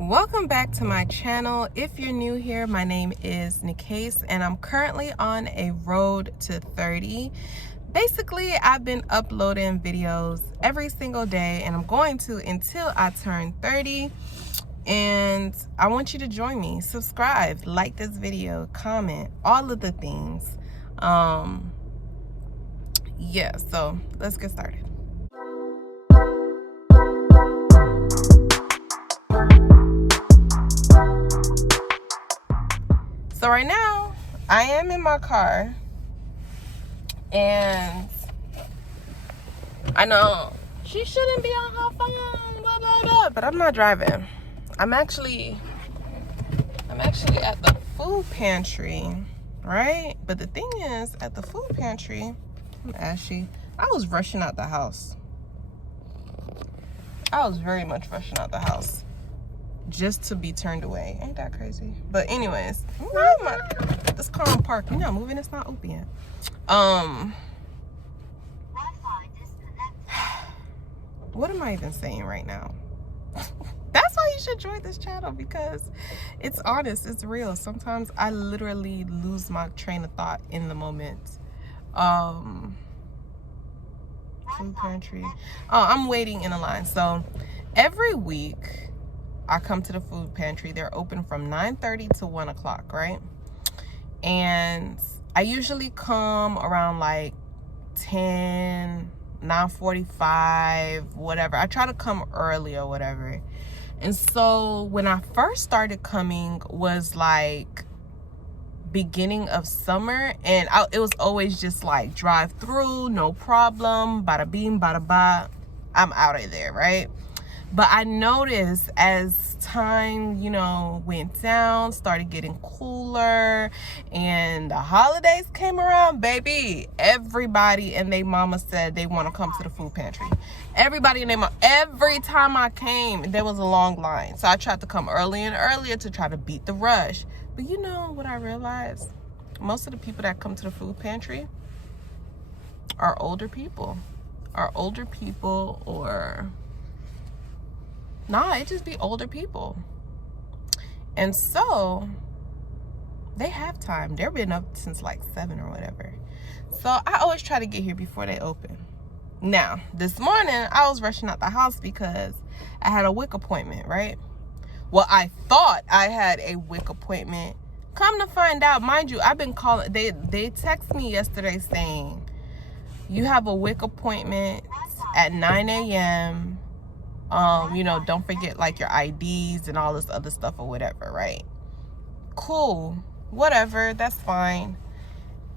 Welcome back to my channel. If you're new here, my name is Nikase and I'm currently on a road to 30. Basically, I've been uploading videos every single day and I'm going to until I turn 30. And I want you to join me. Subscribe, like this video, comment, all of the things. Yeah, so let's get started. So right now, I am in my car, and I know she shouldn't be on her phone, blah, blah, blah, but I'm not driving. I'm actually at the food pantry, right? But the thing is, at the food pantry, I'm ashy. I was rushing out the house. I was very much rushing out the house just to be turned away. Ain't that crazy? But anyways, this car on park. You're not moving. It's not open yet. What am I even saying right now? That's why you should join this channel, because it's honest, it's real. Sometimes I literally lose my train of thought in the moment. Food pantry. Oh, I'm waiting in a line. So every week I come to the food pantry. They're open from 9:30 to 1 o'clock, right? And I usually come around like 10, 9:45, whatever. I try to come early or whatever. And so when I first started coming was like beginning of summer, and it was always just like drive through, no problem, bada bing, bada ba, I'm out of there, right? But I noticed as time, went down, started getting cooler, and the holidays came around, baby, everybody and their mama said they want to come to the food pantry. Everybody and their mama. Every time I came, there was a long line. So I tried to come earlier and earlier to try to beat the rush. But you know what I realized? Most of the people that come to the food pantry are older people. Nah, it just be older people. And so they have time. They've been up since like 7 or whatever. So I always try to get here before they open. Now, this morning I was rushing out the house because I had a WIC appointment, right? Well, I thought I had a WIC appointment. Come to find out, mind you, I've been calling. They text me yesterday saying, you have a WIC appointment at 9 a.m. Don't forget like your IDs and all this other stuff or whatever, right? Cool, whatever, that's fine.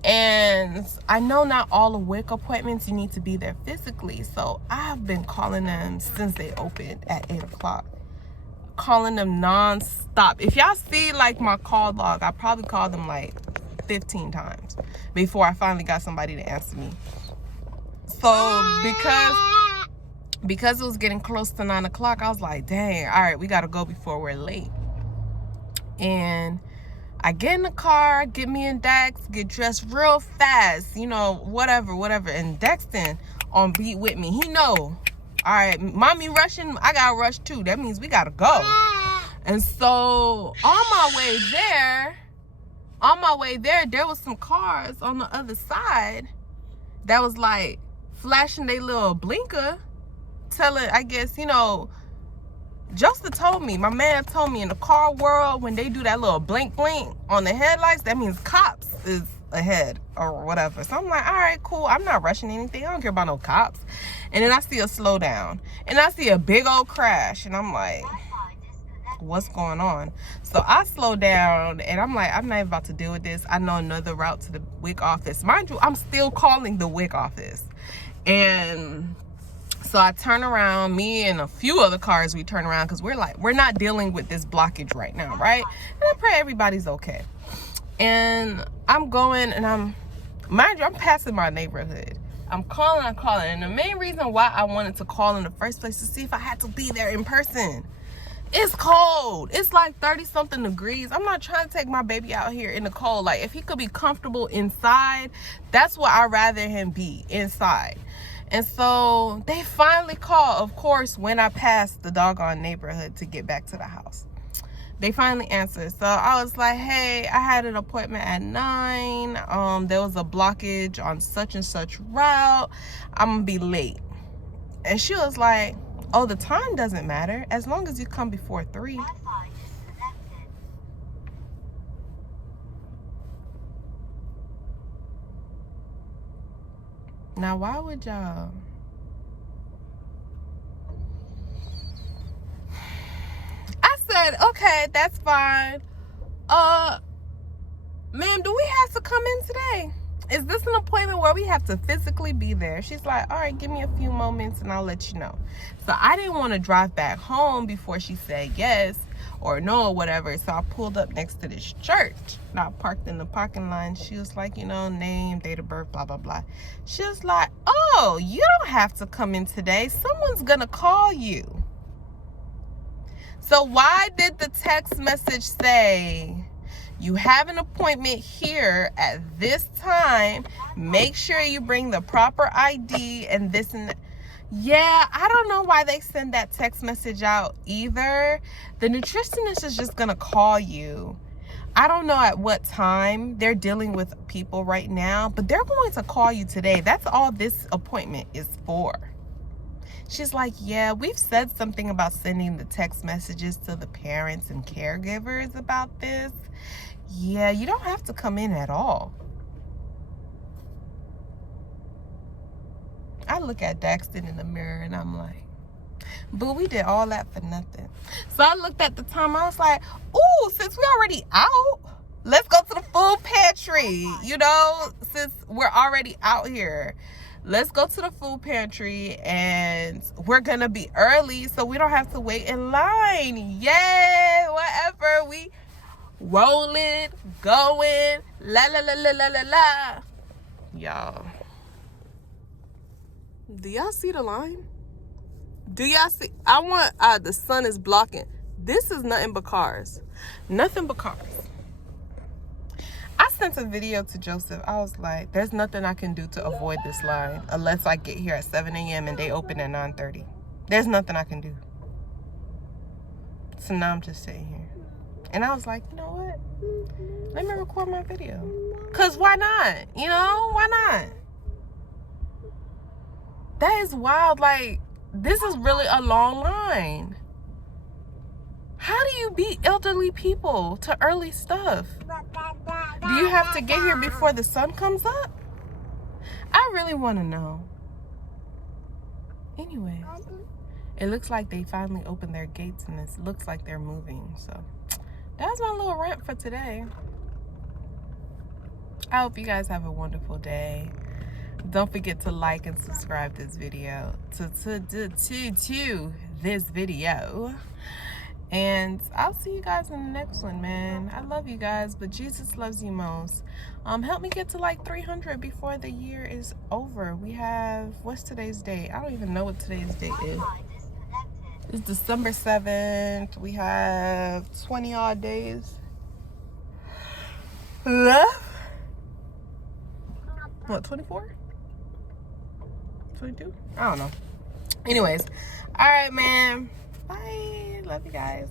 And I know not all the WIC appointments you need to be there physically, so I've been calling them since they opened at 8 o'clock. Calling them non-stop. If y'all see like my call log, I probably called them like 15 times before I finally got somebody to answer me. So because it was getting close to 9 o'clock, I was like, dang, all right, we got to go before we're late. And I get in the car, get me and Dex, get dressed real fast, whatever. And Dexton on beat with me. He know, all right, mommy rushing, I got to rush too. That means we got to go. And so on my way there, there was some cars on the other side that was like flashing their little blinker. Telling, I guess, Justa told me, my man told me, in the car world, when they do that little blink on the headlights, that means cops is ahead or whatever. So I'm like, all right, cool. I'm not rushing anything. I don't care about no cops. And then I see a slowdown and I see a big old crash, and I'm like, what's going on? So I slow down and I'm like, I'm not even about to deal with this. I know another route to the WIC office. Mind you, I'm still calling the WIC office. And so I turn around, me and a few other cars, we turn around because we're not dealing with this blockage right now, right? And I pray everybody's okay. And I'm going, and mind you, I'm passing my neighborhood. I'm calling. And the main reason why I wanted to call in the first place is to see if I had to be there in person. It's cold. It's like 30-something degrees. I'm not trying to take my baby out here in the cold. Like, if he could be comfortable inside, that's what I'd rather him be, inside. And so they finally call, of course, when I passed the doggone neighborhood to get back to the house. They finally answered. So I was like, hey, I had an appointment at 9. There was a blockage on such and such route. I'm gonna be late. And she was like, oh, the time doesn't matter as long as you come before 3. Now, why would y'all? I said, okay, that's fine. Ma'am, do we have to come in today? Is this an appointment where we have to physically be there? She's like, all right, give me a few moments and I'll let you know. So I didn't want to drive back home before she said yes or no or whatever. So I pulled up next to this church and I parked in the parking lot. She was like, you know, name, date of birth, blah, blah, blah. She was like, oh, you don't have to come in today. Someone's going to call you. So why did the text message say, you have an appointment here at this time. Make sure you bring the proper ID and this and that. Yeah, I don't know why they send that text message out either. The nutritionist is just going to call you. I don't know at what time. They're dealing with people right now, but they're going to call you today. That's all this appointment is for. She's like, yeah, we've said something about sending the text messages to the parents and caregivers about this. Yeah, you don't have to come in at all. I look at Daxton in the mirror and I'm like, boo, we did all that for nothing. So I looked at the time. I was like, ooh, since we already out, let's go to the food pantry. You know, since we're already out here, let's go to the food pantry and we're going to be early so we don't have to wait in line. Yay, whatever. We rolling, going, la la la la la la la. Y'all, do y'all see the line? Do y'all see? I want, the sun is blocking. This is nothing but cars. Nothing but cars. I sent a video to Joseph. I was like, there's nothing I can do to avoid this line unless I get here at 7 a.m. and they open at 9:30. There's nothing I can do. So now I'm just sitting here. And I was like, you know what? Let me record my video. Because why not? You know, why not? That is wild. Like, this is really a long line. How do you beat elderly people to early stuff? Do you have to get here before the sun comes up? I really want to know. Anyway, it looks like they finally opened their gates and it looks like they're moving. So that's my little rant for today. I hope you guys have a wonderful day. Don't forget to like and subscribe this video to this video. And I'll see you guys in the next one, man. I love you guys, but Jesus loves you most. Help me get to like 300 before the year is over. We have, what's today's date? I don't even know what today's date is. It's December 7th. We have 20 odd days left. What, 24? 22? I don't know. Anyways, all right, man. Bye. Love you guys.